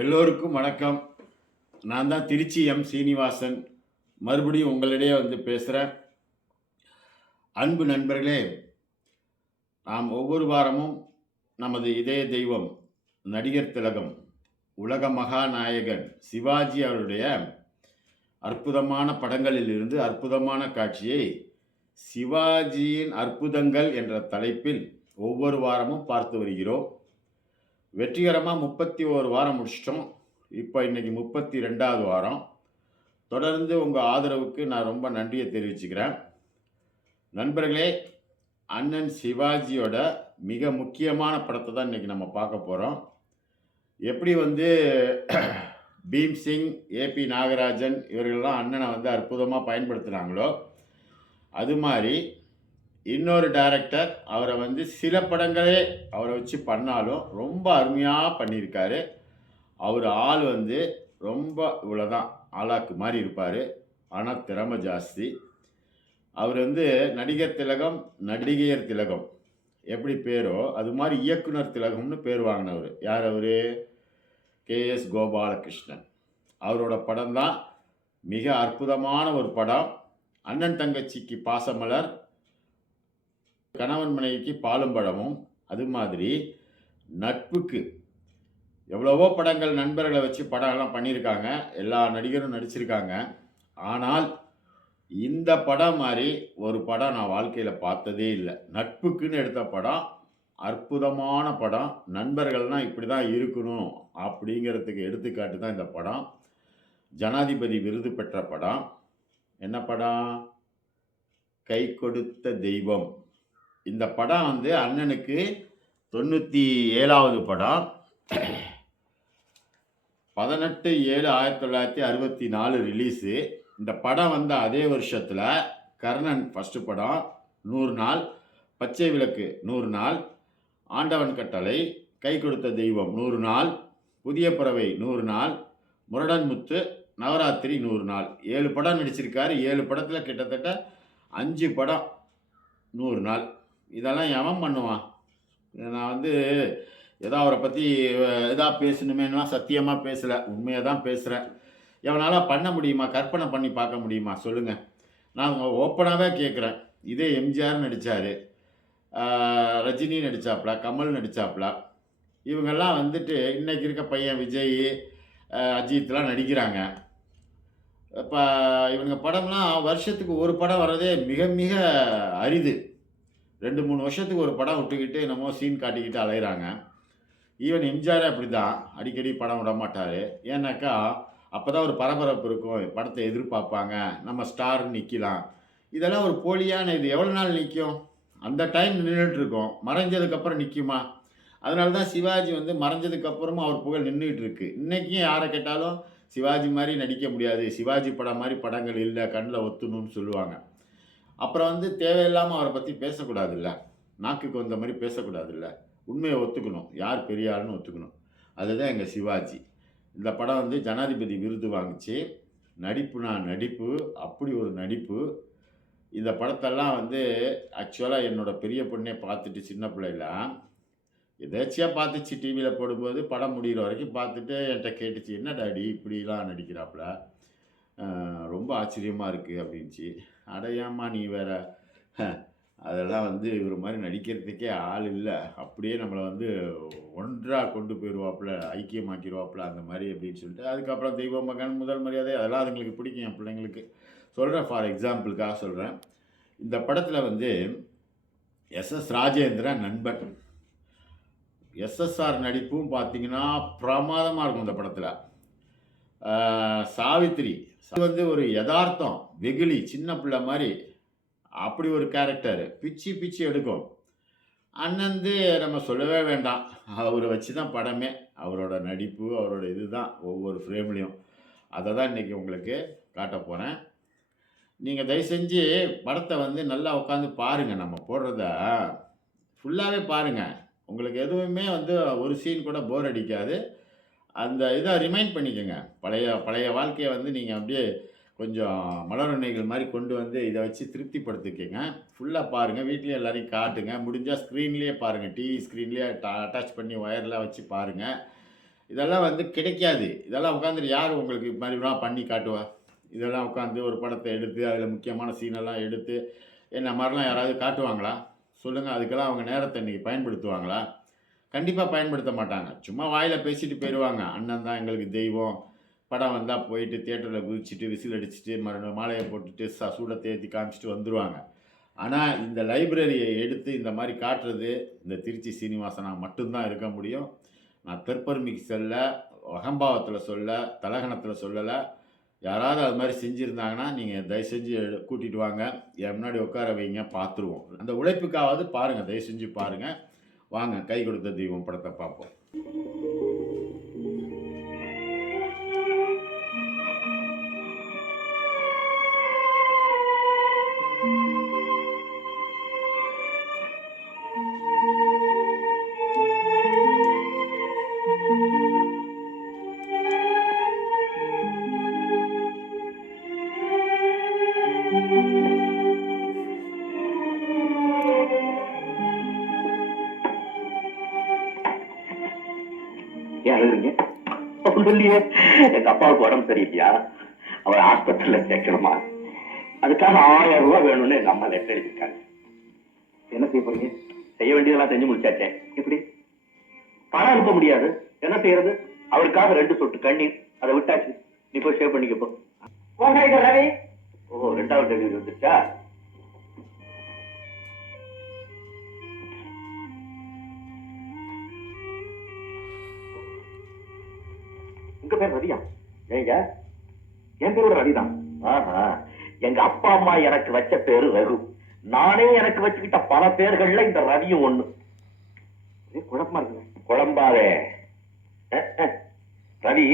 எல்லோருக்கும் வணக்கம். நான் தான் திருச்சி சீனிவாசன். மறுபடியும் உங்களிடையே வந்து பேசுறேன். அன்பு நண்பர்களே, நாம் ஒவ்வொரு வாரமும் நமது இதய தெய்வம், நடிகர் திலகம், உலக மகாநாயகன் சிவாஜி அவருடைய அற்புதமான படங்களிலிருந்து அற்புதமான காட்சியை சிவாஜியின் அற்புதங்கள் என்ற தலைப்பில் ஒவ்வொரு வாரமும் பார்த்து வருகிறோம். வெற்றிகரமாக 31 வாரம் முடிச்சிட்டோம். இப்போ இன்னைக்கு 32வது வாரம். தொடர்ந்து உங்கள் ஆதரவுக்கு நான் ரொம்ப நன்றியை தெரிவிச்சுக்கிறேன். நண்பர்களே, அண்ணன் சிவாஜியோட மிக முக்கியமான படத்தை தான் இன்னைக்கு நம்ம பார்க்க போகிறோம். எப்படி வந்து பீம்சிங், ஏபி நாகராஜன் இவர்கள்லாம் அண்ணனை வந்து அற்புதமாக பயன்படுத்துனாங்களோ, அது மாதிரி இன்னொரு டைரக்டர் அவரை வந்து சில படங்களே அவரை வச்சு பண்ணாலும் ரொம்ப அருமையாக பண்ணியிருக்காரு. அவர் ஆள் வந்து ரொம்ப இவ்வளோதான் ஆளாக்கு மாதிரி இருப்பார், ஆனால் திறமை ஜாஸ்தி. அவர் வந்து நடிகர் திலகம், நடிகையர் திலகம் எப்படி பேரோ அது மாதிரி இயக்குனர் திலகம்னு பேர் வாங்கினவர். யார் அவர்? KS கோபாலகிருஷ்ணன். அவரோட படம் தான் மிக அற்புதமான ஒரு படம். அண்ணன் தங்கச்சிக்கு பாசமலர், கணவன் மனைவிக்கு பாலும் பழமும். அது மாதிரி நட்புக்கு எவ்வளவோ படங்கள் நண்பர்களை வச்சு படம்லாம் பண்ணியிருக்காங்க. எல்லா நடிகரும் நடிச்சிருக்காங்க. ஆனால் இந்த படம் மாதிரி ஒரு படம் நான் வாழ்க்கையில் பார்த்ததே இல்லை. நட்புக்குன்னு எடுத்த படம் அற்புதமான படம். நண்பர்கள்னால் இப்படி தான் இருக்கணும் அப்படிங்கிறதுக்கு எடுத்துக்காட்டு தான் இந்த படம். ஜனாதிபதி விருது பெற்ற படம். என்ன படம்? கை கொடுத்த தெய்வம். இந்த படம் வந்து அண்ணனுக்கு 97வது படம். 18/7/1964 ரிலீஸு. இந்த படம் வந்த அதே வருஷத்தில் கர்ணன் ஃபஸ்ட்டு படம் 100 நாள், பச்சை விளக்கு 100 நாள், ஆண்டவன் கட்டளை, கை கொடுத்த தெய்வம் 100 நாள், புதிய பறவை 100 நாள், முரடன் முத்து, நவராத்திரி 100 நாள். 7 படம் நடிச்சிருக்காரு. 7 படத்தில் கிட்டத்தட்ட 5 படம் 100 நாள். இதெல்லாம் எவன் பண்ணுவான்? நான் வந்து ஏதோ அவரை பற்றி எதாவது பேசணுமேனா சத்தியமாக பேசலை, உண்மையாக தான் பேசுகிறேன். எவனால் பண்ண முடியுமா? கற்பனை பண்ணி பார்க்க முடியுமா சொல்லுங்கள்? நான் ஓப்பனாகவே கேட்குறேன். இதே எம்ஜிஆர் நடித்தார், ரஜினி நடித்தாப்புல, கமல் நடித்தாப்புல. இவங்கெல்லாம் வந்துட்டு இன்றைக்கி இருக்க பையன் விஜய், அஜித்லாம் நடிக்கிறாங்க. இப்போ இவங்க படம்லாம் வருஷத்துக்கு ஒரு படம் வர்றதே மிக மிக அரிது. 2-3 வருஷத்துக்கு ஒரு படம் விட்டுக்கிட்டு என்னமோ சீன் காட்டிக்கிட்டு அலைகிறாங்க. ஈவன் எம்ஜிஆரே அப்படி தான், அடிக்கடி படம் விட மாட்டார். ஏன்னாக்கா அப்போ தான் ஒரு பரபரப்பு இருக்கும், படத்தை எதிர்பார்ப்பாங்க, நம்ம ஸ்டார் நிற்கலாம். இதெல்லாம் ஒரு போலியான இது. எவ்வளோ நாள் நிற்கும்? அந்த டைம் நின்றுட்டுருக்கோம், மறைஞ்சதுக்கப்புறம் நிற்குமா? அதனால தான் சிவாஜி வந்து மறைஞ்சதுக்கப்புறமும் அவர் புகழ் நின்றுட்டு இருக்கு. இன்றைக்கும் யாரை கேட்டாலும் சிவாஜி மாதிரி நடிக்க முடியாது, சிவாஜி படம் மாதிரி படங்கள் இல்லை, கண்ணில் ஒத்துணுன்னு சொல்லுவாங்க. அப்புறம் வந்து தேவையில்லாமல் அவரை பற்றி பேசக்கூடாதுல்ல, நாக்குக்கு வந்த மாதிரி பேசக்கூடாதுல்ல, உண்மையை ஒத்துக்கணும், யார் பெரிய ஆளுன்னு ஒத்துக்கணும். அதுதான் எங்கள் சிவாஜி. இந்த படம் வந்து ஜனாதிபதி விருது வாங்குச்சு. நடிப்புனா நடிப்பு, அப்படி ஒரு நடிப்பு. இந்த படத்தெல்லாம் வந்து ஆக்சுவலாக என்னோடய பெரிய பொண்ணே பார்த்துட்டு, சின்ன பிள்ளைல எதாச்சியாக பார்த்துச்சு, டிவியில் போடும்போது படம் முடிகிற வரைக்கும் பார்த்துட்டு என்கிட்ட கேட்டுச்சு, என்ன டாடி இப்படிலாம் நடிக்கிறாப்புல, ரொம்ப ஆச்சரியமாக இருக்குது அப்படின்ச்சு. அடையாம்மா நீ வேற, அதெல்லாம் வந்து இவர் மாதிரி நடிக்கிறதுக்கே ஆள் இல்லை, அப்படியே நம்மளை வந்து ஒன்றாக கொண்டு போயிடுவாப்புல, ஐக்கியமாக்கிடுவாப்புல அந்த மாதிரி அப்படின்னு சொல்லிட்டு, அதுக்கப்புறம் தெய்வ மகன், முதல் மரியாதை, அதெல்லாம் அதுங்களுக்கு பிடிக்கும். என் பிள்ளைங்களுக்கு சொல்கிறேன், ஃபார் எக்ஸாம்பிளுக்காக சொல்கிறேன். இந்த படத்தில் வந்து SS ராஜேந்திரன் நண்பன். SSR நடிப்பும் பார்த்தீங்கன்னா பிரமாதமாக இருக்கும் இந்த படத்தில். சாவித்திரி வந்து ஒரு யதார்த்தம், வெகுளி, சின்ன பிள்ளை மாதிரி, அப்படி ஒரு கேரக்டர், பிச்சு பிச்சு எடுக்கும். அண்ணந்து நம்ம சொல்லவே வேண்டாம், அவரை வச்சு தான் படமே. அவரோட நடிப்பு, அவரோட இது தான் ஒவ்வொரு ஃப்ரேம்லேயும். அதை தான் இன்றைக்கி உங்களுக்கு காட்ட போகிறேன். நீங்கள் தயவு செஞ்சு படத்தை வந்து நல்லா உட்காந்து பாருங்கள். நம்ம போடுறத ஃபுல்லாகவே பாருங்கள். உங்களுக்கு எதுவுமே வந்து ஒரு சீன் கூட போர் அடிக்காது. அந்த இதை ரிமைண்ட் பண்ணிக்கோங்க. பழைய பழைய வாழ்க்கையை வந்து நீங்கள் அப்படியே கொஞ்சம் மலரணைகள் மாதிரி கொண்டு வந்து இதை வச்சு திருப்திப்படுத்திக்கங்க. ஃபுல்லாக பாருங்கள், வீட்லேயே எல்லாரையும் காட்டுங்க. முடிஞ்சால் ஸ்க்ரீன்லேயே பாருங்கள், டிவி ஸ்க்ரீன்லேயே அட்டாச் பண்ணி ஒயர்லாம் வச்சு பாருங்கள். இதெல்லாம் வந்து கிடைக்காது. இதெல்லாம் உட்காந்துட்டு யார் உங்களுக்கு இது மாதிரிலாம் பண்ணி காட்டுவா? இதெல்லாம் உட்காந்து ஒரு படத்தை எடுத்து அதில் முக்கியமான சீனெல்லாம் எடுத்து என்ன மாதிரிலாம் யாராவது காட்டுவாங்களா? சொல்லுங்கள். அதுக்கெல்லாம் அவங்க நேரத்தை இன்றைக்கி பயன்படுத்துவாங்களா? கண்டிப்பாக பயன்படுத்த மாட்டாங்க. சும்மா வாயில் பேசிட்டு போயிடுவாங்க. அண்ணன் தான் எங்களுக்கு தெய்வம். படம் வந்தால் போயிட்டு தியேட்டரில் குதிச்சுட்டு விசில் அடிச்சுட்டு மாலையை போட்டுட்டு சூடத்தை ஏற்றி காமிச்சிட்டு வந்துடுவாங்க. ஆனால் இந்த லைப்ரரியை எடுத்து இந்த மாதிரி காட்டுறது இந்த திருச்சி சீனிவாசனா மட்டும்தான் இருக்க முடியும். நான் தெற்பெருமைக்கு சொல்ல, அகம்பாவத்தில் சொல்ல, தலகணத்தில் சொல்லலை. யாராவது அது மாதிரி செஞ்சுருந்தாங்கன்னா நீங்கள் தயவு செஞ்சு கூட்டிகிட்டு வாங்க, என் முன்னாடி உட்கார வைங்க, பார்த்துருவோம். அந்த உழைப்புக்காவது பாருங்கள், தயவு செஞ்சு பாருங்கள். வாங்க, கை கொடுத்த தெய்வம் படத்தை பார்ப்போம். எங்க அப்பாவுக்கு உடம்பு சரியில்லையா, அவர் ஆஸ்பத்திரியில சேர்க்கணுமா, அதுக்காக 1000 ரூபாய் வேணும்னு எங்க அம்மா லெட்டர் எழுதிருக்காங்க. என்ன செய்ய போறீங்க? செய்ய வேண்டியதெல்லாம் செஞ்சு முடிச்சாச்சே. இப்படி பணம் அனுப்ப முடியாது, என்ன செய்யறது? அவருக்காக 2 சொட்டு கண்ணீர், அதை விட்டாச்சு. நீ போய் சேவ் பண்ணிக்க போ. ரவி, ஓ 2வது டெலிவரி வந்துச்சா? உங்க பேர் ரவியா? ஏங்க, என் பேரோட ரவிதான். எங்க அப்பா அம்மா எனக்கு வச்ச பேரு ரகு. நானே எனக்கு வச்சுக்கிட்ட பல பேர்கள்ல இந்த ரவியும் ஒண்ணு. குழப்பமா இருக்கு. குழம்பாவே ரவி,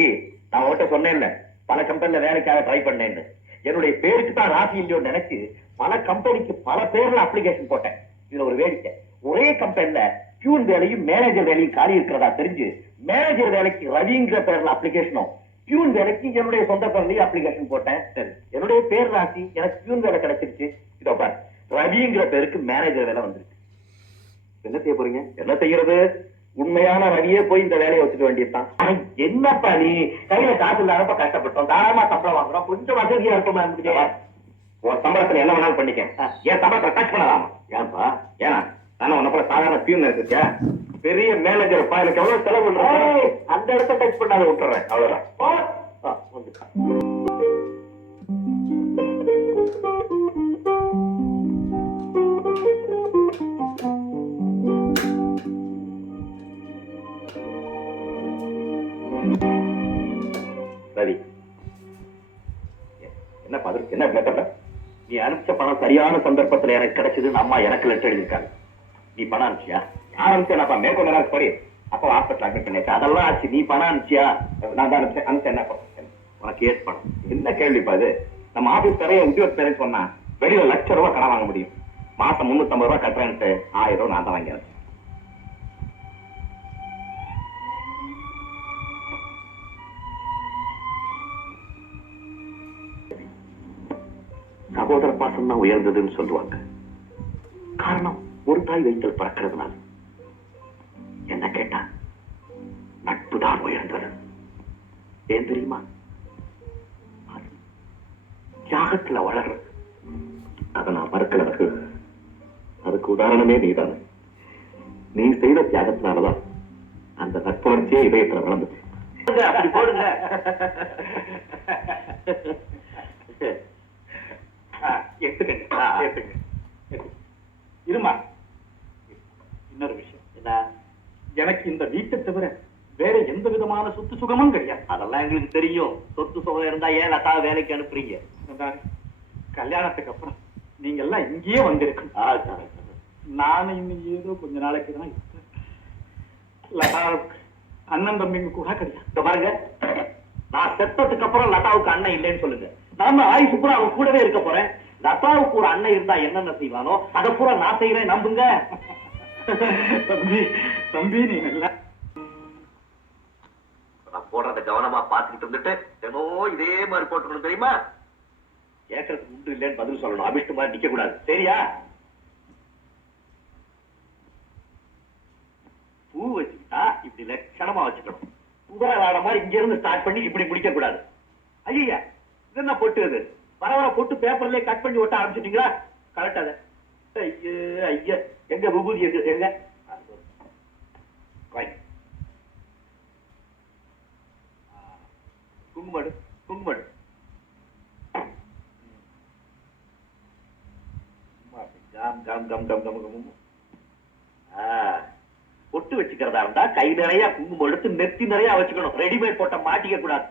நான் உன்கிட்ட சொன்னேன்ல, பல கம்பெனில வேலைக்காக ட்ரை பண்ணேன்னு. என்னுடைய பேருக்கு தான் ராசி இல்லையோ நினைச்சு பல கம்பெனிக்கு பல பேர்ல அப்ளிகேஷன் போட்டேன். இதுல ஒரு வேடிக்கை, ஒரே கம்பெனில பியூன் வேலையும் மேனேஜர் வேலையும் காலி இருக்கிறதா தெரிஞ்சு மேனேஜர் வேலைக்கு ரவிங்கிற பேர்ல அப்ளிகேஷனும், பியூன் வேலைக்கு என்னுடைய சொந்த பேர்லயும் அப்ளிகேஷன் போட்டேன். சரி, என்னுடைய பேர் ராசி, எனக்கு பியூன் வேலை கிடைச்சிருச்சு. இதோ பாரு, ரவிங்கிற பேருக்கு மேனேஜர் வேலை வந்துருக்கு. என்ன செய்ய போறீங்க? என்ன செய்யறது? உண்மையான ரவியே போய் இந்த வேலையை வச்சுக்க வேண்டியதுதான். என்னப்பா நீ, கையில காசு இல்லாதப்ப கஷ்டப்பட்டோம், தாராளமா சம்பளம் வாங்குறோம், கொஞ்சம் வசதியா இருக்குமா? உன் சம்பளத்துல என்ன வேணாலும் பண்ணிக்க, என் சம்பளத்தை டச் பண்ணலாமா? ஏன்பா? ஏன்னா நானும் உன்ன போல சாதாரண பியூன் இருக்கா, பெரிய மேனேஜர். எனக்கு எவ்வளவு செலவு பண்றேன், அந்த இடத்த டச் பண்ணாத விட்டுறேன், அவ்வளவுதான். சரி, என்ன பாரு, என்ன பேச? நீ அனுப்பிச்ச பணம் சரியான சந்தர்ப்பத்துல எனக்கு கிடைச்சதுன்னு அம்மா எனக்கு லெட்டர் எழுதிருக்காங்க. நீ பணம் அனுப்பிச்சியா? யார் அனுப்பிச்சா? மேற்கொண்டு எனக்கு படி. அப்போ ஹாஸ்பிட்டல் அட்மிட் பண்ணிருக்கேன், அதெல்லாம் ஆச்சு. நீ பணம் அனுப்பிச்சியா? நான் தான் அனுப்பிச்சேன். அனுப்பிச்ச என்ன பண்ண உனக்கு ஏட் பணம்? என்ன கேள்விப்பா இது? நம்ம ஆபீஸ் தரைய உத்தியோகத்தரேன்னு சொன்னா வெளியில ₹1,00,000 கடன் வாங்க முடியும். மாசம் ₹350 கட்டுறேன்ட்டு 1000 நான் தான் வாங்கி அனுப்பிச்சேன். சகோதர பாசம் தான் உயர்ந்ததுன்னு சொல்லுவாங்க. காரணம், ஒரு தாய் வயிற்றில் பிறக்கிறதுனால. என்ன கேட்டா நட்பு தான் உயர்ந்தது. ஏன் தெரியுமா? தியாகத்துல வளர்றது. அதை நான் மறுக்கல. அதுக்கு உதாரணமே நீதானே. நீ செய்த தியாகத்தினாலதான் அந்த நட்புணர்ச்சியே இதயத்துல வளர்ந்துச்சு. அப்படி போடுங்க. இருமா, இன்னொரு விஷயம் என்ன, எனக்கு இந்த வீட்டை தவிர வேற எந்த விதமான சொத்து சுகமும் கிடையாது. அதெல்லாம் எங்களுக்கு தெரியும். சொத்து சுகம் இருந்தா ஏன் லதா வேலைக்கு அனுப்புறீங்க? கல்யாணத்துக்கு அப்புறம் நீங்க எல்லாம் இங்கேயே வந்திருக்கு. நானும் இன்னும் ஏதோ கொஞ்ச நாளைக்கு தான் லதாவுக்கு அண்ணன் தம்பிங்க கூட கிடையாது. பாருங்க, நான் செத்ததுக்கு அப்புறம் லதாவுக்கு அண்ணன் இல்லைன்னு சொல்லுங்க. நாம ஆயுசு பூரா அவன் கூடவே இருக்க போறேன். லதாவுக்கு ஒரு அண்ணன் இருந்தா என்னென்ன செய்வானோ அதை பூரா நான் செய்யறேன், நம்புங்க. தம்பி தம்பி, நீ நல்லா நான் போடுறத கவனமா பாத்துக்கிட்டு வந்துட்டு ஏதோ இதே மாதிரி போட்டுக்கணும், தெரியுமா? கேட்கறதுக்கு உண்டு இல்லைன்னு பதில் சொல்லணும். அபிஷ்டு மாதிரி நிக்க கூடாது. சரியா? பூ வச்சுக்கிட்டா இப்படி லட்சணமா வச்சுக்கணும். குதிரை வாட மாதிரி இங்க இருந்து ஸ்டார்ட் பண்ணி இப்படி முடிக்க கூடாது. ஐயா இது என்ன பொட்டு? இது வர வர பொட்டு பேப்பர்லயே கட் பண்ணி ஒட்ட ஆரம்பிச்சிட்டீங்களா? கரெக்ட். அத ஐயா ஐயா எங்க விபூதி இருக்கு? எங்க குங்குமடு குங்குமடு கம் கம் கம் கம் கம் கம். பொட்டு வச்சுக்கிறதா இருந்தா கை நிறைய குங்குமம் எடுத்து நெத்தி நிறைய வச்சுக்கணும். ரெடிமேட் போட்ட மாட்டிக்க கூடாது.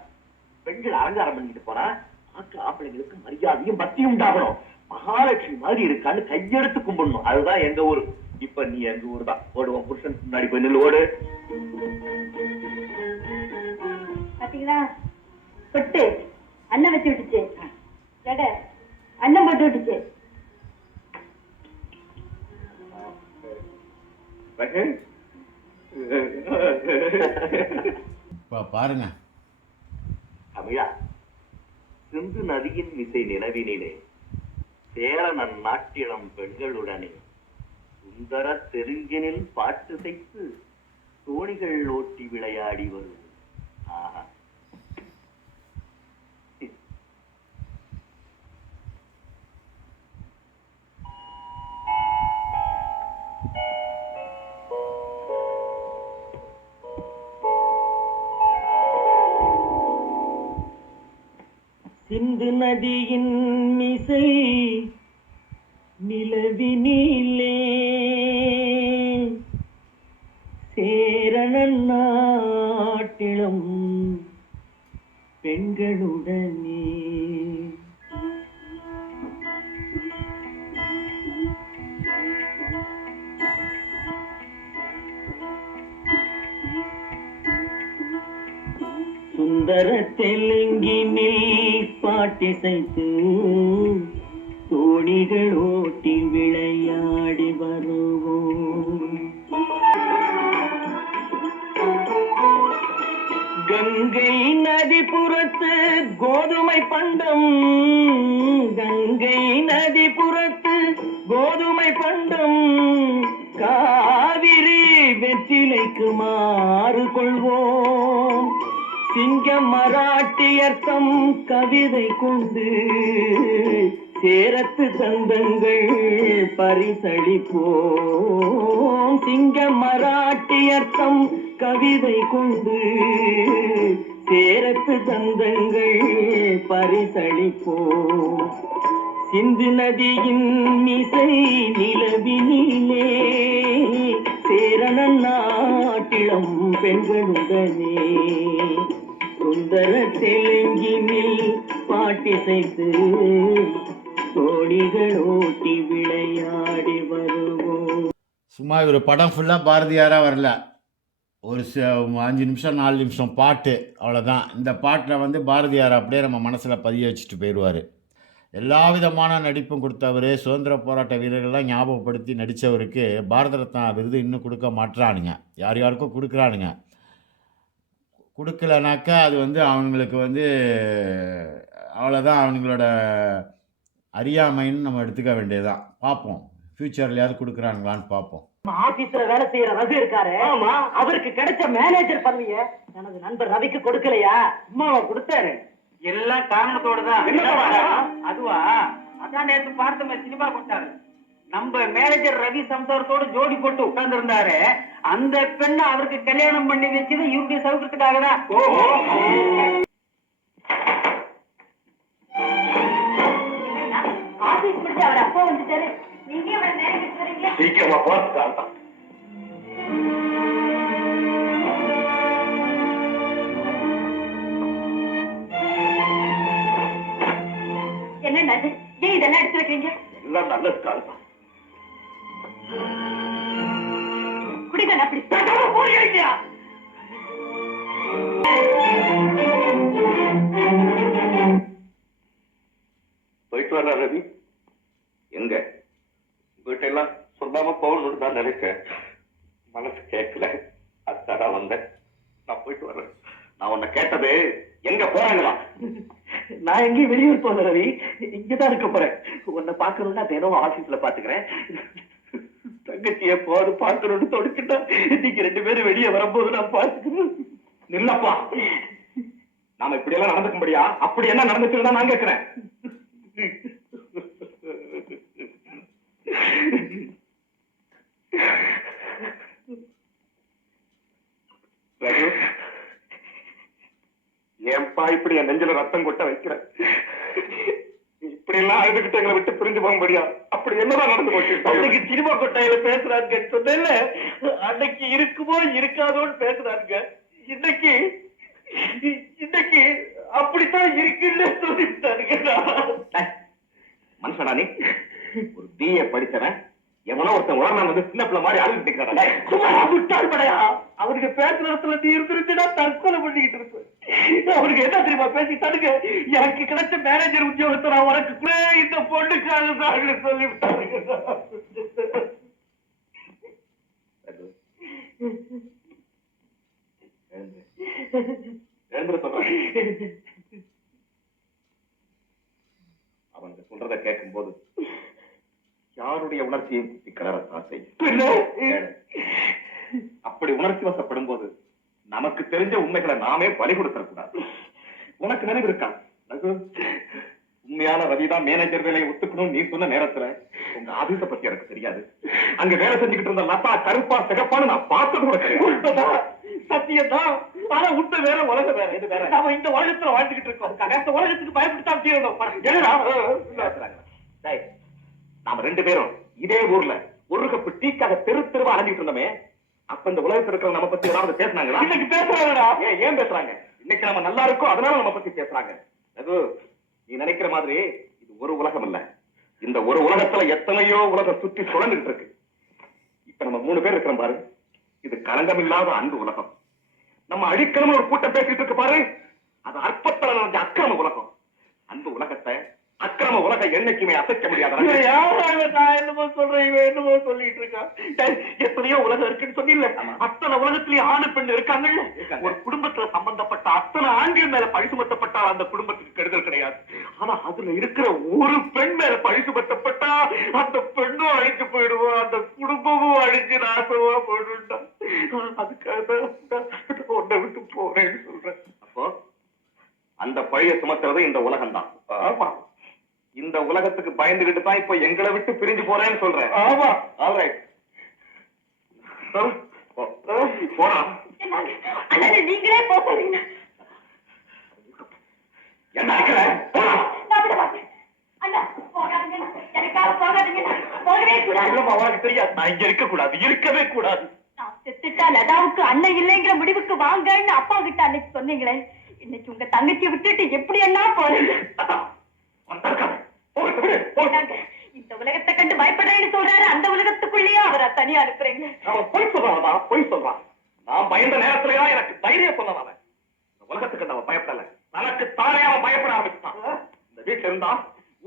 பெண்கள் அலங்காரம் பண்ணிட்டு போனா ஆம்பளைங்களுக்கு மரியாதையும் பக்தியும் உண்டாகணும். மகாலட்சுமி மாதிரி இருக்கான்னு கையெடுத்து கும்பிடணும். அதுதான் எங்க ஊரு. இப்ப நீ எங்க ஊர் தான். ஓடுவோம். புருஷன் முன்னாடி போய் நில்லு. ஓடு. பாத்தீங்களா? பொட்டு அண்ணன் வச்சு விட்டுச்சு. ஜடை அண்ணன் போட்டு விட்டுச்சு. பாருங்க தமிழா, சிந்து நதியின் இசை நிலவினிலே சேரணன் நாட்டிளம் பெண்களுடனே சுந்தர தெருங்கினில் பாட்டு செய்து தோணிகள் ஓட்டி விளையாடி வருவது. ஆஹா. சிந்து நதியின் மிசை நிலவினிலே சேரணன் நாட்டிளம் பெண்களுடனே சுந்தர தெலுங்கினில் பாட்டிசைத்து தோணிகள் ஓட்டி விளையாடி வருவோம். கங்கை நதிபுறத்து கோதுமை பண்டம், கங்கை நதிபுறத்து கோதுமை பண்டம், காவிரி வெற்றிலைக்கு மாறு கொள்வோம். சிங்க மராட்டியர்த்தம் கவிதை கொண்டு சேரத்து தந்தங்கள் பரிசளிப்போம். சிங்க மராட்டியர்த்தம் கவிதை கொண்டு சேரத்து தந்தங்கள் பரிசளிப்போம். சிந்து நதியின் மிசை நிலவினிலே சேரணன் நாட்டிளம் பெண்களுடனே சுந்தர தெலுங்கினில் பாட்டிசைத்து தோணிகள் ஓட்டி விளையாடி வருவோம். சும்மா ஒரு படம் ஃபுல்லாக பாரதியாராக வரல. ஒரு 5 நிமிஷம் 4 நிமிஷம் பாட்டு, அவ்வளோதான். இந்த பாட்டில் வந்து பாரதியார் அப்படியே நம்ம மனசில் பதிய வச்சுட்டு போயிடுவார். எல்லா விதமான நடிப்பும் கொடுத்தவர். சுதந்திர போராட்ட வீரர்கள்லாம் ஞாபகப்படுத்தி நடித்தவருக்கு பாரத ரத்னா விருது இன்னும் கொடுக்க மாட்டுறானுங்க. யார் யாருக்கும் கொடுக்குறானுங்க. கொடுக்கலனாக்கா அது வந்து அவங்களுக்கு வந்து அவ்வளோதான், அவங்களோட அறியாமைன்னு நம்ம எடுத்துக்க வேண்டியதுதான். பார்ப்போம், ஃப்யூச்சர்லையாவது கொடுக்குறானுங்களான்னு பார்ப்போம். ஆபீஸ்ல வேலை செய்யற ரவி இருக்காரு. ஆமா, அவருக்கு கிடைச்ச மேனேஜர் பதவிய எனது நண்பர் ரவிக்கு கொடுக்கலையா? அம்மாவை கொடுத்தாரு. எல்லாம் காரணத்தோட தான். அதுவா, அதான் நேற்று பார்த்தோமே சினிமா கொடுத்தாரு. நம்ம மேனேஜர் ரவி சம்சாரத்தோட ஜோடி போட்டு உட்கார்ந்து இருந்தாரு. அந்த பெண்ணை அவருக்கு கல்யாணம் பண்ணி வச்சது இவருடைய சௌகரியத்துக்காக தான். ஆபீஸ் முடிச்சு அவர் அப்பா வந்துட்டாரு. நீங்க அவரை நேரம் விட்டு வரீங்க. சீக்கிரமா போறதுக்காக. என்ன நல்லது? ஏன் இதெல்லாம் எடுத்து வைக்கிறீங்க? எல்லாம் நல்லதுக்காக தான். குடிங்க அப்படி போறியா? போயிட்டு வர ரவி. எங்க வீட்டை எல்லாம் சொல்லாம போகணும்னு தான் நினைச்சேன். மனசு கேட்கல. அதுதான் வந்தேன். நான் போயிட்டு வர்றேன். நான் உன்னை கேட்டது எங்க போறாங்களா? நான் எங்கேயும் வெளியூர் போல ரவி, இங்கதான் இருக்க போறேன். உன்னை பாக்கணும்னா தினம் ஆபீஸ்ல பாத்துக்கிறேன். தங்கச்சிய போது பாக்கணும்னு தொடுக்கிட்டா நீங்க 2 பேரும் வெளியே வரும்போது நான் பாத்துக்கிறேன். இல்லப்பா, நாம இப்படி எல்லாம் நடந்துக்கும்படியா? அப்படி என்ன நடந்துச்சுன்னு தான் நான் கேட்கிறேன். ஏன்பா இப்படி என் நெஞ்சில ரத்தம் கொட்ட வைக்கிற? இப்படி எல்லாம் அழுதுகிட்டு எங்களை விட்டு பிரிஞ்சு போகும்படியா? அப்படி என்னதான் நடந்து போச்சு? அன்னைக்கு சினிமா கொட்டாயில பேசுறாங்க சொன்னேன்ல, அன்னைக்கு இருக்குமோ இருக்காதோன்னு பேசுறாங்க. இன்னைக்கு இன்னைக்கு அப்படித்தான் இருக்குன்னு சொல்லிட்டாருங்க. மனுஷனா நீ? ஒரு BA படிச்சவன் எவனோ ஒருத்தன் உடனே வந்து சின்ன பிள்ளை மாதிரி அழுதுட்டு இருக்கிறான். சும்மா முட்டாள் படையா, அவருக்கு பேசுற இடத்துல நீ இருந்துருச்சுன்னா தற்கொலை பண்ணிக்கிட்டு இருப்ப. அவருக்கு என்ன தெரியுமா பேசி தடுக்க, எனக்கு கிடைச்ச மேனேஜர் உத்தியோகத்தை நான் உனக்கு கூட இந்த பொண்ணுக்காக தான் சொல்லிவிட்டாருங்க. எழுந்துட சொல்றேன். அவங்க சொல்றத கேட்கும் போது யாருடைய உணர்ச்சியும் குத்தி கிளறத்தான் செய்யும். அப்படி உணர்ச்சி வசப்படும் போது நமக்கு தெரிஞ்ச உண்மைகளை நாமே பலி கொடுத்துடக்கூடாது. உனக்கு நினைவு இருக்கா? உண்மையான ரவிதான் மேனேஜர் வேலையை ஒத்துக்கணும் நீ சொன்ன நேரத்துல உங்க ஆபீஸ பத்தி எனக்கு தெரியாது. அங்க வேலை செஞ்சுக்கிட்டு இருந்த லதா கருப்பா சிகப்பான்னு நான் பார்த்தது கூட கிடையாது. சத்தியம்தான். ஆனா உண்மை வேற, உலகம் வேற. இது வேற. நாம இந்த உலகத்துல வாழ்ந்துகிட்டு இருக்கோம். இந்த உலகத்துக்கு பயப்பட்டுதான் தீரணும். நாம 2 பேரும் இதே ஊர்ல ஒரு கப்பு டீக்காக தெரு தெருவா அலைஞ்சிட்டு இருந்தோமே, அப்ப இந்த உலகத்துல இருக்கிற நம்ம பத்தி ஏதாவது பேசினாங்களா? இன்னைக்கு பேசுறாங்கடா. ஏன் பேசுறாங்க? இன்னைக்கு நம்ம நல்லா இருக்கோம் அதனால நம்ம பத்தி பேசுறாங்க. நீ நினைக்கிற மாதிரி இது ஒரு உலகம் இல்ல. இந்த ஒரு உலகத்துல எத்தனையோ உலகம் சுத்தி சுழந்துட்டு இருக்கு. இப்ப நம்ம 3 பேர் இருக்கிறோம் பாரு, இது களங்கம் இல்லாத அன்பு உலகம். நம்ம அழிக்கணும்னு ஒரு கூட்டம் பேசிட்டு இருக்கு பாரு, அது அற்பத்துல நடந்த அக்கிரம உலகம். அன்பு உலகத்தை அக்கிரம உலகம் என்னைக்குமே அசைக்க முடியாது. நான் என்னமோ சொல்றேன், இவன் என்னமோ சொல்லிட்டு இருக்கான். எத்தனையோ உலகம் இருக்குன்னு சொன்னில்ல, அத்தனை உலகத்திலயும் ஆணு பெண் இருக்காங்கல்ல. ஒரு குடும்பத்துல சம்பந்தப்பட்ட அத்தனை ஆண்கள் மேல பழி சுமத்தப்பட்டா அந்த குடும்பத்துக்கு கெடுதல் கிடையாது. ஆனா அதுல இருக்கிற ஒரு பெண் மேல பழி சுமத்தப்பட்டா அந்த பெண்ணும் அழிஞ்சு போயிடுவோம், அந்த குடும்பமும் அழிஞ்சு நாசமா போயிடுட்டான். அதுக்காக உன்னை விட்டு போறேன்னு சொல்றேன். அப்போ அந்த பழிய சுமத்துறது இந்த உலகம் தான். ஆமா, இந்த உலகத்துக்கு பயந்துகிட்டு தான் இப்ப எங்களை விட்டு பிரிஞ்சு போறேன்னு சொல்றேன். ஆமா. ஆல்ரைட், போடா. நீங்களே போறீங்க. என்ன இருக்கிற? நான் விட மாட்டேன். அண்ணா போகாதீங்க, எனக்காக போகாதீங்க. போகவே கூடாது. இல்லம்மா, உனக்கு தெரியாது, நான் இங்க இருக்க கூடாது, இருக்கவே கூடாது. நான் செத்துட்டா லதாவுக்கு அண்ணன் இல்லைங்கிற முடிவுக்கு வாங்கன்னு அப்பா கிட்ட அன்னைக்கு சொன்னீங்களே, இன்னைக்கு உங்க தங்கச்சியை விட்டுட்டு எப்படி என்ன போறீங்க? இந்த உலகத்தை கண்டு பயப்படுறேன்னு சொல்றாரு, அந்த உலகத்துக்குள்ளேயே அவரை தனியா அனுப்புறீங்க. அவன் பொய் சொல்றான், பொய் சொல்றான். நான் பயந்த நேரத்திலேயா எனக்கு தைரியம் சொன்னான். அவன் இந்த உலகத்துக்கு நம்ம பயப்படல, தனக்கு தானே அவன் பயப்பட ஆரம்பிச்சுட்டான். இந்த வீட்டுல இருந்தா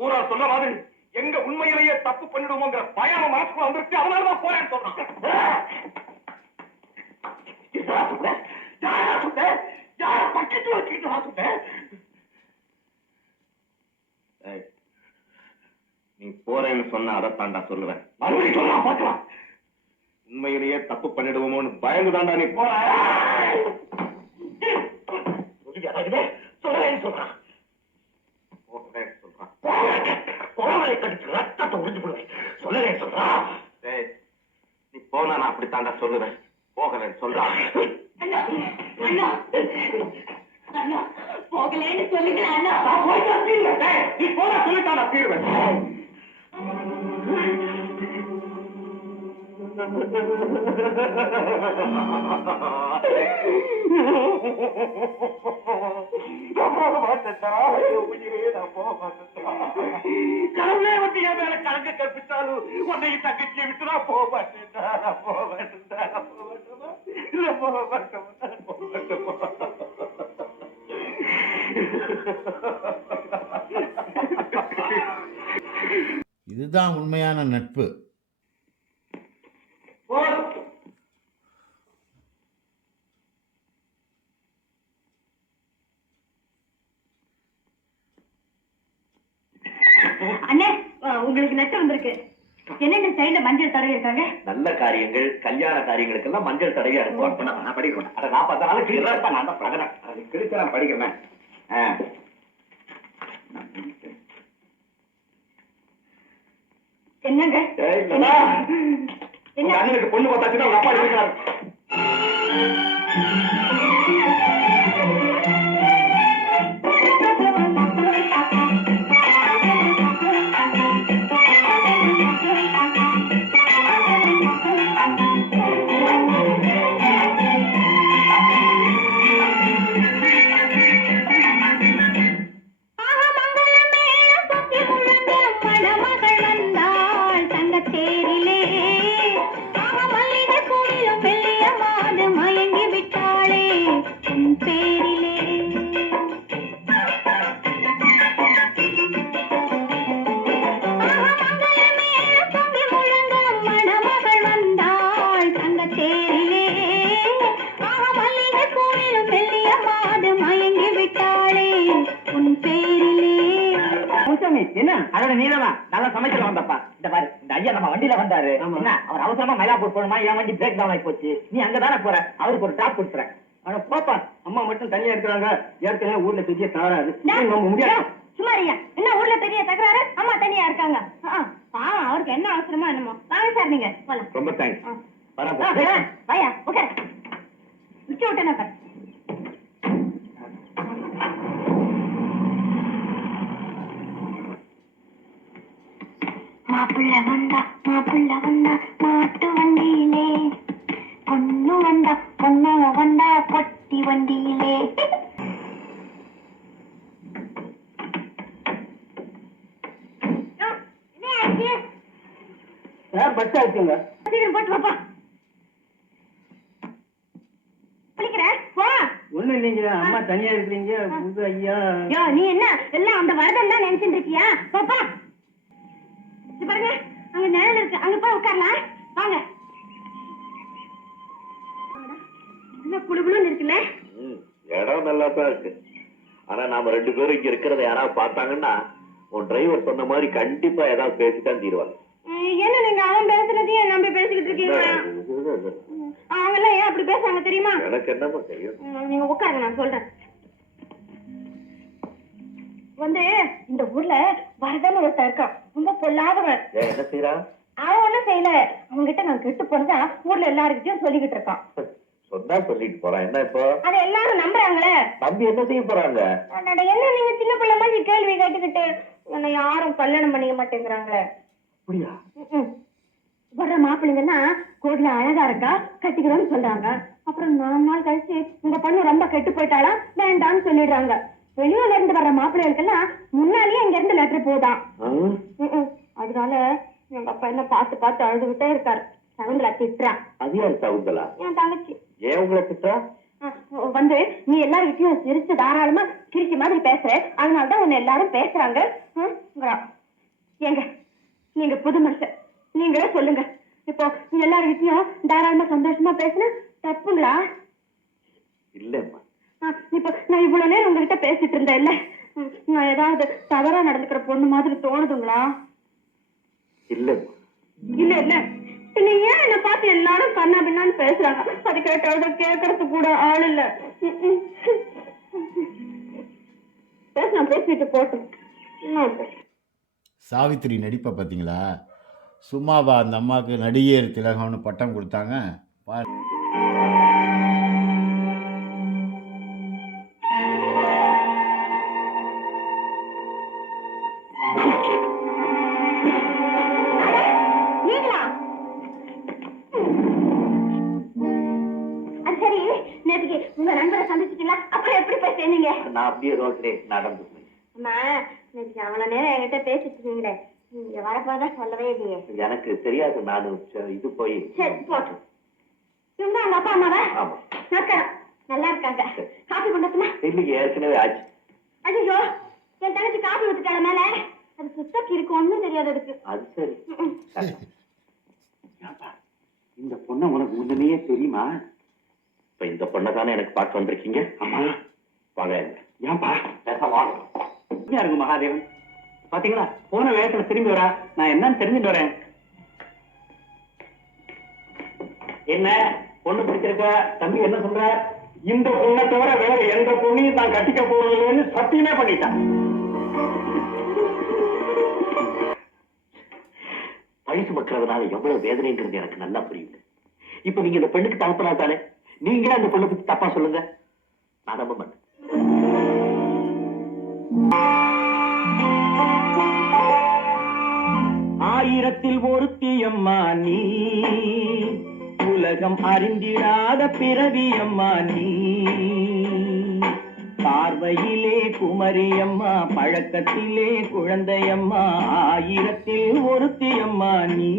ஊரா சொல்ல மாதிரி எங்க உண்மையிலேயே தப்பு பண்ணிடுவோங்கிற பயம் அவன் மனசுக்குள்ள வந்துருச்சு. அதனாலதான் போறேன்னு சொல்றான். நீ போறேன்னு சொன்ன அதை தாண்டா சொல்லுவேன். மறுபடியும் சொல்லலாம், பார்க்கலாம். உண்மையிலேயே தப்பு பண்ணிடுவோமோன்னு பயந்து தாண்டா நீ போற. சொல்றேன்னு சொல்றான், போறேன்னு கடிச்சு ரத்தத்தை உறிஞ்சு போடுவேன். சொல்லலேன்னு சொல்றான். நீ போனா நான் அப்படி தாண்டா சொல்லுவேன். போகலன்னு சொல்றான். போகலேன்னு சொல்லுங்களேன் அண்ணா. நீ போன சொல்லிட்டா நான் தீர்வேன். கடவுளே வந்து என் மேல கலங்க கற்பித்தாலும் உன்னை தங்கச்சியை விட்டு நான் போக மாட்டேன்டா. நான் போக மாட்டேன்டா. நான் போக மாட்டேமா? இல்ல போக மாட்டேமா? போக மாட்டேமா? இதுதான் உண்மையான நட்பு. அண்ணே உங்களுக்கு லெட்டர் வந்திருக்கு. என்னென்ன சைடுல மஞ்சள் தடவை இருக்காங்க? நல்ல காரியங்கள் கல்யாண காரியங்களுக்கெல்லாம் மஞ்சள் தடவி அனுப்புவாங்க. நான் படிக்கிறேன். அட நான் 10 நாள் கிழிச்சா நான் தான் பழகிறேன். அது கிழிச்சா நான் படிக்கிறேன். என்னங்க என்ன அண்ணனுக்கு பொண்ணு பார்த்தாச்சுன்னா உங்க அப்பா இருக்கிறாரு. என்ன அதோட நீதான் நல்லா சமைச்சல வந்தப்பா. இந்த பாரு இந்த ஐயா நம்ம வண்டியில வந்தாரு. என்ன அவர் அவசரமா மயிலாப்பூர் போகணுமா, என் வண்டி பிரேக் டவுன் ஆகி போச்சு, நீ அங்கதானே போற, அவருக்கு ஒரு டாப் கொடுத்துறேன். ஆனா பாப்பா அம்மா மட்டும் தனியா இருக்கிறாங்க. ஏற்கனவே ஊர்ல பெரிய தகராறு முடியாது. சும்மா ஐயா, என்ன ஊர்ல பெரிய தகராறு, அம்மா தனியா இருக்காங்க. அவருக்கு என்ன அவசரமா என்னமோ. வாங்க சார், நீங்க போலாம். ரொம்ப தேங்க்ஸ். வாயா உட்கார். விட்டு விட்டேன் பாரு. மாப்பிள்ள வந்தா மாட்டு வண்டியிலே, பொண்ணு வந்தா பொட்டி வண்டியிலே. பஸ் ஆச்சுங்க. சீக்கிரம் போட்டு வாப்பா. குளிக்கிறேன் போ. ஒண்ணு இல்லைங்க, அம்மா தனியா இருக்கிறீங்க. புது ஐயா நீ என்ன எல்லாம் அந்த வரதம் தான் நினைச்சிட்டு இருக்கியா? பாப்பா பாருங்க, அங்க நிழல் இருக்கு, அங்க போய் உட்காரலாம். வாங்க. குழுகுழுன்னு இருக்குல்ல. இடம் நல்லா தான் இருக்கு. ஆனா நாம 2 பேரும் இங்க இருக்கிறத யாராவது பார்த்தாங்கன்னா உன் டிரைவர் சொன்ன மாதிரி கண்டிப்பா ஏதாவது பேசித்தான் தீருவாங்க. என்ன நீங்க அவன் பேசுறதையே நம்பி பேசிக்கிட்டு இருக்கீங்க? அவங்க எல்லாம் ஏன் அப்படி பேசுறாங்க தெரியுமா? எனக்கு என்னமா தெரியும். நீங்க உட்காருங்க, நான் சொல்றேன். இந்த ஊர்ல வரதன் ஒருத்தர் இருக்கான், ரொம்ப பொல்லாதவன். என்ன செய்யறா? அவன் ஒண்ணும் செய்யல. அவங்ககிட்ட நான் கெட்டு போனதா ஊர்ல எல்லாருக்கிட்டையும் சொல்லிக்கிட்டு இருக்கான். சொன்னா சொல்லிட்டு போறான். என்ன இப்போ அத எல்லாரும் நம்புறாங்களே. நம்பி என்ன செய்ய போறாங்க? என்ன நீங்க சின்ன பிள்ளை மாதிரி கேள்வி கேட்டுக்கிட்டு என்ன யாரும் கல்யாணம் பண்ணிக்க மாட்டேங்கிறாங்களே. அப்படியா? வர்ற மாப்பிள்ளைங்கன்னா கோட்ல அழகா இருக்கா, கட்டிக்கிறோம்னு சொல்றாங்க. அப்புறம் 4 நாள் கழிச்சு உங்க பொண்ணு ரொம்ப கெட்டு போயிட்டாலும் வேண்டாம்னு சொல்லிடுறாங்க. வெளியூர்ல இருந்து வர்ற மாப்பிள்ளைகளுக்கெல்லாம் முன்னாலேயே இங்க இருந்து லெட்டர் போதான். அதனால எங்க அப்பா என்ன பார்த்து அழுதுகிட்டே இருக்காரு. சகுந்தலா திட்டுறா. அது யாரு சகுந்தலா? என் தங்கச்சி. ஏன் உங்களை திட்டுறா? நீ எல்லாருக்கிட்டையும் சிரிச்சு தாராளமா சிரிச்ச மாதிரி பேசுற, அதனாலதான் உன்னை எல்லாரும் பேசுறாங்க. ஏங்க நீங்க புது மனுஷன், நீங்களே சொல்லுங்க. இப்போ எல்லாருக்கிட்டையும் தாராளமா சந்தோஷமா பேசுன தப்புங்களா? இல்லம்மா, இப்போ நான் இவ்வளவு நேரம் உங்ககிட்ட பேசிட்டு இருந்தேன் இல்ல, நான் ஏதாவது தவறா நடந்துக்கிற பொண்ணு மாதிரி தோணுதுங்களா? இல்லம்மா. இல்ல இல்ல, நீ ஏன் என்ன பார்த்து எல்லாரும் கண்ணா பின்னான்னு பேசுறாங்க? அது கேட்டாவது கேட்கறது கூட ஆள் இல்ல. பேசிட்டு போட்டோம். சாவித்திரி நடிப்பை பார்த்தீங்களா? சும்மாவா அந்த அம்மாவுக்கு நடிகர் திலகம்னு பட்டம் கொடுத்தாங்க. உங்க நண்பரை சந்திச்சிட்டீங்களா? அப்புறம் எப்படி போய் சேர்ந்தீங்க? நான் அப்படியே ரோட்ல நடந்து போய். அம்மா, நேற்று அவ்வளவு நேரம் என்கிட்ட பேசிட்டு இருக்கீங்களே, நீங்க வரப்போதான் சொல்லவே இல்லையே. எனக்கு தெரியாது. நான் இது போய். சரி போட்டு. இவங்க அவங்க அப்பா அம்மாவா? ஆமா. நக்கரம் நல்லா இருக்காங்க. காபி கொண்டுமா? இல்லைங்க, ஏற்கனவே ஆச்சு. ஐயோ, என் தங்கச்சி காபி ஊத்துட்டால மேல. அது சுத்தக்கு இருக்கு, ஒண்ணும் தெரியாது அதுக்கு. அது சரி. இந்த பொண்ணை உனக்கு முன்னமே தெரியுமா? இப்ப இந்த பொண்ணை தானே எனக்கு பார்க்க வந்திருக்கீங்க? ஆமா. வாங்க. ஏன்பா பேச வாங்க. இருங்க மகாதேவன், பாத்தீங்களா போன வேகத்துல திரும்பி வரா. நான் என்னன்னு தெரிஞ்சுட்டு வரேன். என்ன பொண்ணு பிடிச்சிருக்க? தம்பி என்ன சொல்ற? இந்த பொண்ணை தவிர வேற எந்த பொண்ணையும் தான் கட்டிக்க போறதில்லைன்னு சத்தியமே பண்ணிட்டான். பழி சுமக்கிறதுனால எவ்வளவு வேதனைங்கிறது எனக்கு நல்லா புரியுது. இப்ப நீங்க இந்த பெண்ணுக்கு தகப்பனா தானே, நீங்களே அந்த பொண்ணை பத்தி தப்பா சொல்லுங்க, நான் நம்ப மாட்டேன். ஆயிரத்தில் ஒருத்தி அம்மா நீ, உலகம் அறிந்திடாத பிறவி அம்மா நீ. பார்வையிலே குமரியம்மா, பழக்கத்திலே குழந்தையம்மா, ஆயிரத்தில் ஒருத்தி அம்மா நீ.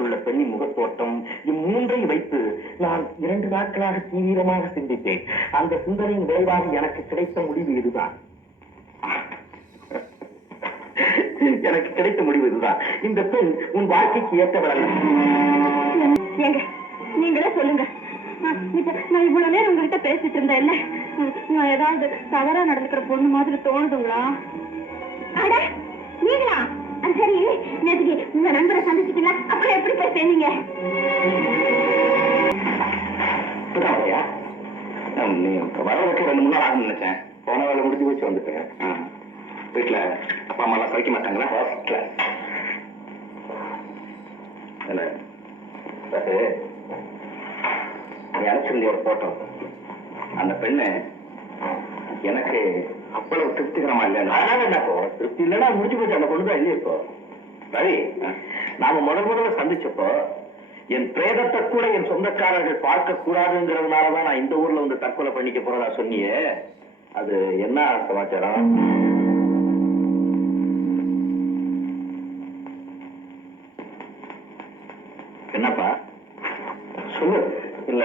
உள்ள பெண்ணின் முகத்தோட்டம் இம்மூன்றையும் வைத்து நான் 2 நாட்களாக தீவிரமாக சிந்தித்தேன். அந்த சிந்தனையின் விளைவாக எனக்கு கிடைத்த முடிவு இதுதான். எனக்கு கிடைத்த முடிவு இதுதான். இந்த பெண் உன் வாழ்க்கைக்கு ஏற்றவள் அல்ல. ஏங்க நீங்களே சொல்லுங்க. நான் இவ்வளவு நேரம் உங்ககிட்ட பேசிட்டு இருந்தேன் இல்ல, நான் ஏதாவது தவறா நடந்துக்கிற பொண்ணு மாதிரி தோணுதுங்களா? அட நீங்களா? அது சரி, நேற்றுக்கு உங்க நண்பரை சந்திச்சிட்டீங்களா? அப்புறம் எப்படி போய் சேர்ந்தீங்க? நீ வரவுக்கு 2 நாள் ஆகும் நினைச்சேன். போன வேலை முடிஞ்சு போச்சு வந்துட்டேன். வீட்டுல அப்பா அம்மா எல்லாம் சமைக்க மாட்டாங்களா? நீ அழைச்சிருந்த ஒரு போட்டோ, அந்த பெண்ணு எனக்கு அவ்வளவு திருப்திகரமா இல்லையா? என்னப்போ திருப்தி இல்லைன்னா முடிஞ்சு போச்சு. அந்த பொண்ணு தான் இல்லையே இப்போ. ரவி, நாம முதல்ல சந்திச்சப்போ என் பிரேதத்தை கூட என் சொந்தக்காரர்கள் பார்க்க கூடாதுங்கிறதுனாலதான் நான் இந்த ஊர்ல வந்து தற்கொலை பண்ணிக்க போறதா சொன்னியே, அது என்ன சமாச்சாரம்? என்னப்பா சொல்லு. இல்ல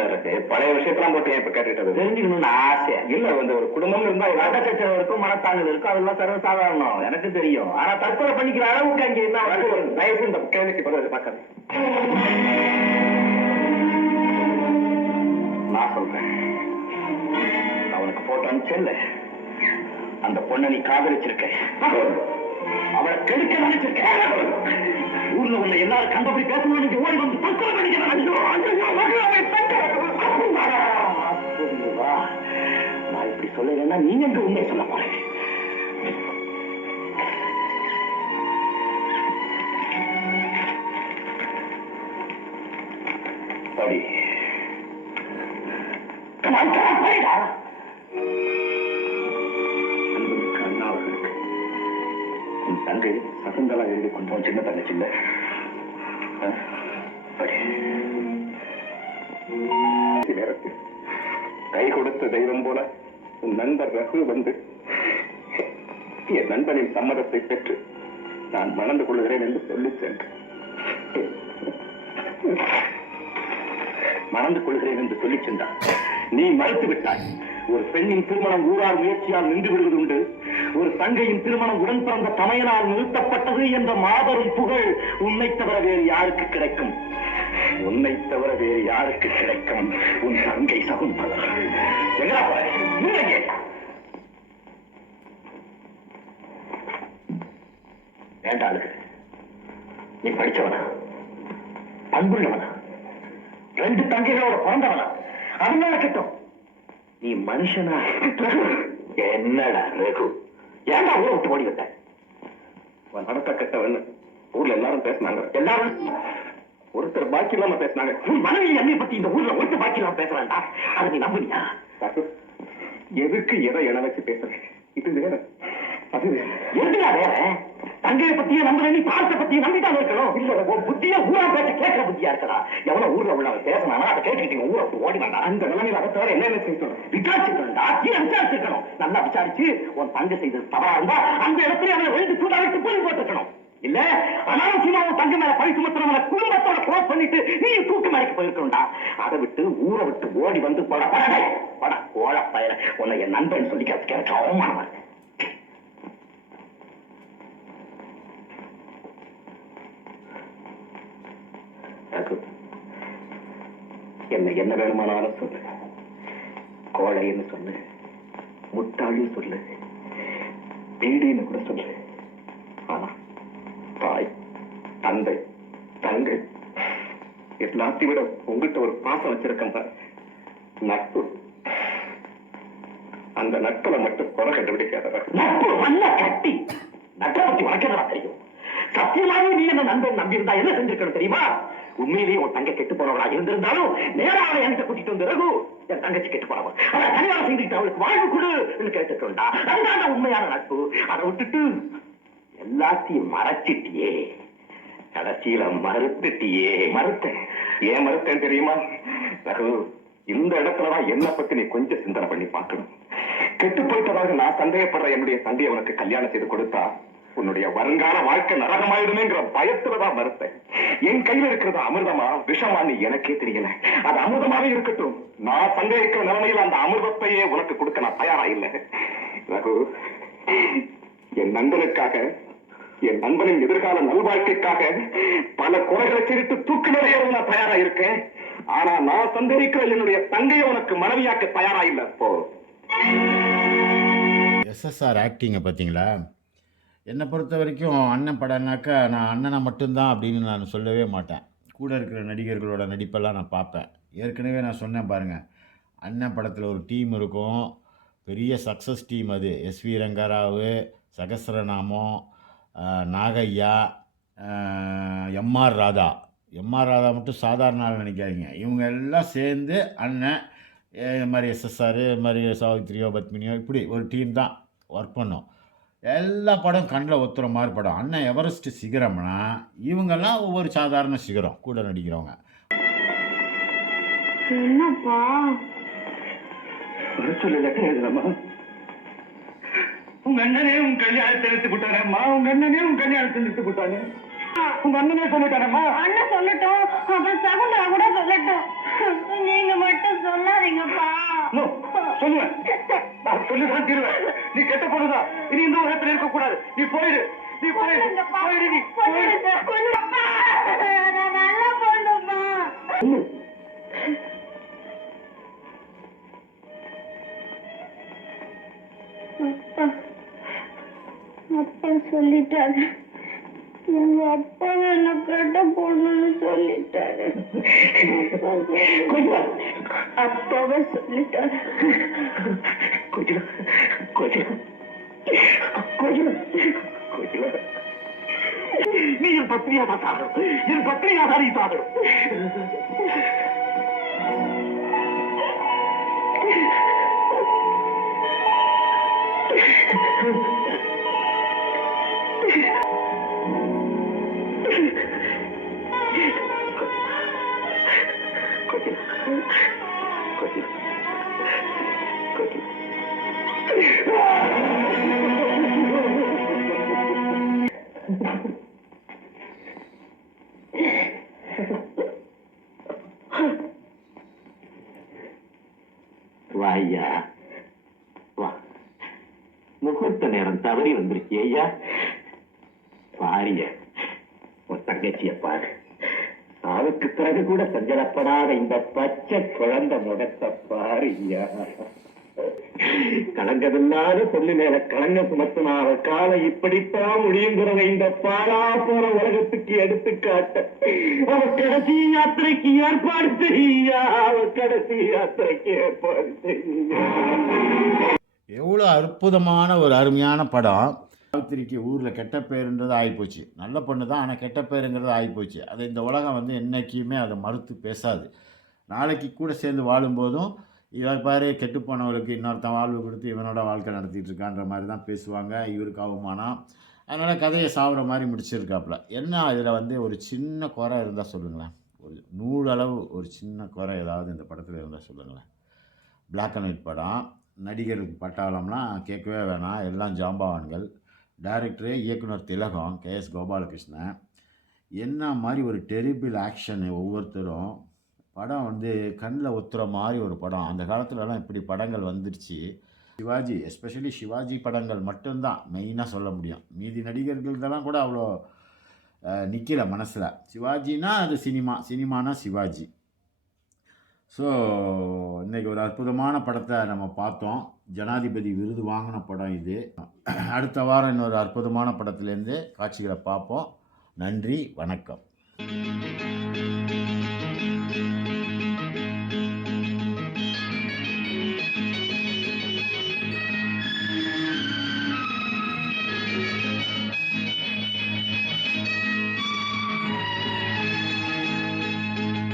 பழைய விஷயத்தெல்லாம் போட்டு இப்ப கேட்டுக்கிட்டது தெரிஞ்சுக்கணும்னு ஆசை இல்ல. வந்து ஒரு குடும்பம் இருந்தா கச்சரம் இருக்கும், மனத்தாங்கல் இருக்கும், அதெல்லாம் சர்வசாதாரணம் எனக்கு தெரியும். ஆனா தற்கொலை பண்ணிக்கிற அளவுக்கு அங்க என்ன தயவு இந்த கேள்விக்கு பதில் பார்க்காது. நான் சொல்றேன், அவனுக்கு போட்டோ அனுப்பிச்சேன்ல, அந்த பொண்ணை நீ காதலிச்சிருக்க, அவளை கெடுக்க நினைச்சிருக்க. ஊர்ல உள்ள எல்லாரும் கண்டபடி பேசணும், ஓடி வந்து தற்கொலை பண்ணிக்கிறேன். நான் இப்படி சொல்லலைன்னா நீங்க எங்க உண்மையை சொல்ல போறேன். படி அன்புக்கு அண்ணா அவர்களுக்கு உன் தங்கை சகுந்தலா எழுதி கொண்டோம். சின்ன தங்கச்சி இல்ல. நேரத்தில் கை கொடுத்த தெய்வம் போல உன் நண்பர் ரகு வந்து என் நண்பனின் சம்மதத்தை பெற்று நான் மணந்து கொள்கிறேன் என்று சொல்லி சென்றேன். மணந்து கொள்கிறேன் என்று சொல்லி சென்றான். நீ மறுத்து விட்டாய். ஒரு பெண்ணின் திருமணம் ஊரார் முயற்சியால் நின்று விடுவதுண்டு, ஒரு தங்கையின் திருமணம் உடன் பிறந்த தமையனால் நிறுத்தப்பட்டது என்ற மாபெரும் புகழ் உன்னை தவிர வேறு யாருக்கு கிடைக்கும்? உன்னை தவிர வேறு யாருக்கு கிடைக்கும்? உன் தங்கை சகுந்தலா. எங்கடா போற? வேண்டாளுக்கு நீ படிச்சவனா, பண்புள்ளவனா, 2 தங்கைகளோட பிறந்தவனா, அதனால கிட்டும் நீ மனுஷனா? என்னடா ரகு, ஏன்டா ஊரை விட்டு ஓடி வந்த? நடத்த கட்டவன் ஊர்ல எல்லாரும் பேசினாங்க. எல்லாரும் ஒருத்தர் பாக்கி இல்லாம பேசினாங்க. மனைவி என்னை பத்தி இந்த ஊர்ல ஒருத்தர் பாக்கி இல்லாம பேசுறான்டா, அதை நீ நம்புனியா? எதுக்கு எதை என வச்சு பேசுறேன்? இது வேற, அது வேற. எதுடா வேற? தங்கையை பத்தியே நம்புற நீ பாசத்தை பத்தியே நம்பிதான் இருக்கணும். இல்ல உன் புத்திய ஊரா பேச கேட்கிற புத்தியா இருக்கா? எவனோ ஊர்ல உள்ள பேசினானா அதை கேட்டுக்கிட்டீங்க, ஊரை ஓடி வந்தான். அந்த நிலைமையில அதை தவிர என்ன செய்யணும்? விசாரிச்சுக்கணும்டா. விசாரிச்சிருக்கணும், நல்லா விசாரிச்சு உன் தங்கை செய்தது தவறா இருந்தா அந்த இடத்துல அவனை எழுந்து சூடா விட்டு போய் போட்டுக்கணும். இல்ல அனாவசியமா உன் தங்கை மேல பழி சுமத்துறவனை குடும்பத்தோட க்ளோஸ் பண்ணிட்டு நீ தூக்கு மறைக்கு போயிருக்கணும்டா. அதை விட்டு ஊரை விட்டு ஓடி வந்து பட ஓட பயிர உன்னை என் நண்பன் சொல்லிக்கிறதுக்கு எனக்கு அவமானமா இருக்கு. என்ன என்ன வேணுமானாலும் சொல்லு, கோழைன்னு சொல்லு, முட்டாளின்னு சொல்லு, பீடின்னு கூட சொல்லு. ஆனா தாய், தந்தை, தங்கை எல்லாத்தையும் விட உங்ககிட்ட ஒரு பாசம் வச்சிருக்கேன் பாரு. நட்பு. அந்த நட்புல மட்டும் குறை கண்டுபிடிக்காத. நட்பு வல்ல கட்டி நட்பை பத்தி உனக்கு என்னடா தெரியும்? சத்தியமாவே நீ என்ன நண்பன் நம்பி இருந்தா என்ன செஞ்சிருக்கணும் தெரியுமா? உண்மையிலேயே உன் தங்கை கெட்டு போனவளா இருந்திருந்தாலும் நேராக என்கிட்ட கூட்டிட்டு வந்து ரகு என் தங்கச்சி கெட்டு போனவன் அவளை கல்யாணம் செஞ்சுக்கிட்டு அவளுக்கு வாழ்வு கொடு கேட்டுக்கொண்டா. அதுதான் உண்மையான நட்பு. அதை விட்டுட்டு எல்லாத்தையும் மறைச்சிட்டியே, கடைசியில மறுத்துட்டியே. மறுத்தேன். ஏன் மறுத்தேன் தெரியுமா ரகு? இந்த இடத்துலதான் என்ன பத்தி நீ கொஞ்சம் சிந்தனை பண்ணி பார்க்கணும். கெட்டு போயிட்டதாக நான் சந்தேகப்படுற என்னுடைய தந்தையை உனக்கு கல்யாணம் செய்து கொடுத்தா உன்னுடைய வருங்கால வாழ்க்கை நரகமாயிடுமேங்கிற பயத்துலதான் மறுத்தேன். என் கையில இருக்கிறது அமிர்தமா விஷமான்னு எனக்கே தெரியல. அது அமிர்தமாவே இருக்கட்டும். நான் சந்தேகிக்கிற நிலைமையில் அந்த அமிர்தத்தையே உனக்கு கொடுக்க நான் தயாரா இல்லை ரகு. என் நண்பனுக்காக, என் நண்பனின் எதிர்கால நல்வாழ்க்கைக்காக பல குறைகளை சிரித்து தூக்கு நிறைய நான் தயாரா இருக்கேன். ஆனா நான் சந்தேகிக்கிற என்னுடைய தங்கையை உனக்கு மனைவியாக்க தயாரா இல்லை. போ. எஸ்எஸ்ஆர் ஆக்டிங்கை பார்த்தீங்களா? என்னை பொறுத்த வரைக்கும் அண்ணன் படம்னாக்கா நான் அண்ணனை மட்டும்தான் அப்படின்னு நான் சொல்லவே மாட்டேன். கூட இருக்கிற நடிகர்களோட நடிப்பெல்லாம் நான் பார்ப்பேன். ஏற்கனவே நான் சொன்னேன் பாருங்கள், அண்ணன் படத்தில் ஒரு டீம் இருக்கும், பெரிய சக்ஸஸ் டீம். அது S V Rangarao, Sahasranamam, Nagaiah, M R Radha. M R Radha மட்டும் சாதாரண ஆள் நினைக்காதீங்க. இவங்க எல்லாம் சேர்ந்து அண்ணன் இது மாதிரி எஸ்எஸ்ஆர், இது மாதிரி சாவித்திரியோ பத்மினியோ இப்படி ஒரு டீம் தான் ஒர்க் பண்ணோம். எல்லா படம் கண்ணில் ஒத்துற மாதிரி படம். அண்ணன் எவரெஸ்ட் சிகரம்னா இவங்கெல்லாம் ஒவ்வொரு சாதாரண சிகரம் கூட நடிக்கிறவங்க. என்னப்பா எழுதுறமா? உங்க அண்ணனே உன் கல்யாணத்தை எடுத்து விட்டானேம்மா. உங்க அண்ணனே உன் கல்யாணத்தை எடுத்து விட்டானே. உங்க அண்ணனே சொல்லிட்டானேம்மா. அண்ணன் சொல்லட்டும், அப்புறம் சகுந்தா கூட சொல்லட்டும். நீங்க மட்டும் சொல்லாதீங்கப்பா. சொல்லுவேன், நான் சொல்லிதான் தீருவேன். நீ கெட்ட பொண்ணுதா, இனி இந்த உலகத்தில் இருக்க கூடாது. நீ போயிடு, நீ போயிடு, போயிடு, நீ போயிடு. நான் நல்ல பொண்ணுப்பா. அப்பா அப்பா சொல்லிட்டாரு, எங்க அப்பா என்ன கெட்ட பொண்ணுன்னு சொல்லிட்டாரு. அப்பாவே சொல்லிட்டாரு. கொஞ்சம் கொஞ்சம் கொஞ்சம் கொஞ்சம் நீ என் பத்னியாக சாதம், என் பத்னியாக நீ சாதம். வாய்யா வா, முகூர்த்த நேரம் தவறி வந்துருச்சு ஐயா. பாரிய உன் தங்கச்சிய பாரு. அவருக்கு பிறகு கூட சஞ்சலப்படாத இந்த பச்சை குழந்தை முகத்தை பாருயா. கலங்கமில்லாத பொண்ணு மேல கலங்க சுமத்துனா அவ காலம் இப்படித்தான் முடியுங்கிறத இந்த பாழா போற உலகத்துக்கு எடுத்துக்காட்ட அவ கடைசி யாத்திரைக்கு ஏற்பாடு செய்யா. அவ கடைசி யாத்திரைக்கு ஏற்பாடு செய்யா. எவ்வளோ அற்புதமான ஒரு அருமையான படம். சாவித்திரிக்கு ஊரில் கெட்ட பேருன்றது ஆகிப்போச்சு. நல்ல பொண்ணு தான், ஆனால் கெட்ட பேருங்கிறது ஆகிப்போச்சு. அதை இந்த உலகம் வந்து என்றைக்குமே அதை மறுத்து பேசாது. நாளைக்கு கூட சேர்ந்து வாழும்போதும் இவன் பாரு கெட்டு போனவளுக்கு இன்னொருத்தன் வாழ்வு கொடுத்து இவனோட வாழ்க்கை நடத்திட்டு இருக்கான்ற மாதிரி தான் பேசுவாங்க. இவருக்கு அவமானம். அதனால் கதையை சாப்பிட்ற மாதிரி முடிச்சிருக்காப்புல. என்ன இதில் வந்து ஒரு சின்ன குறை இருந்தால் சொல்லுங்களேன். ஒரு நூலளவு ஒரு சின்ன குறை ஏதாவது இந்த படத்தில் இருந்தால் சொல்லுங்களேன். பிளாக் அண்ட் ஒயிட் படம், நடிகர் பட்டாளம்லாம் கேட்கவே வேணாம், எல்லாம் ஜாம்பவான்கள். டைரக்டரு இயக்குனர் திலகம், KS கோபாலகிருஷ்ணன். என்ன மாதிரி ஒரு டெரிபிள் ஆக்ஷனு. ஒவ்வொருத்தரும் படம் வந்து கண்ணில் ஒத்துற மாதிரி ஒரு படம். அந்த காலத்துலலாம் இப்படி படங்கள் வந்துடுச்சு. சிவாஜி, எஸ்பெஷலி சிவாஜி படங்கள் மட்டும்தான் மெயினாக சொல்ல முடியும். மீதி நடிகர்கள்தெல்லாம் கூட அவ்வளோ நிற்கல மனசில். சிவாஜினா அது சினிமா, சினிமானா சிவாஜி. ஸோ இன்றைக்கி ஒரு அற்புதமான படத்தை நம்ம பார்த்தோம். ஜனாதிபதி விருது வாங்கின படம் இது. அடுத்த வாரம் இன்னொரு அற்புதமான படத்துலேருந்து காட்சிகளை பார்ப்போம். நன்றி, வணக்கம்.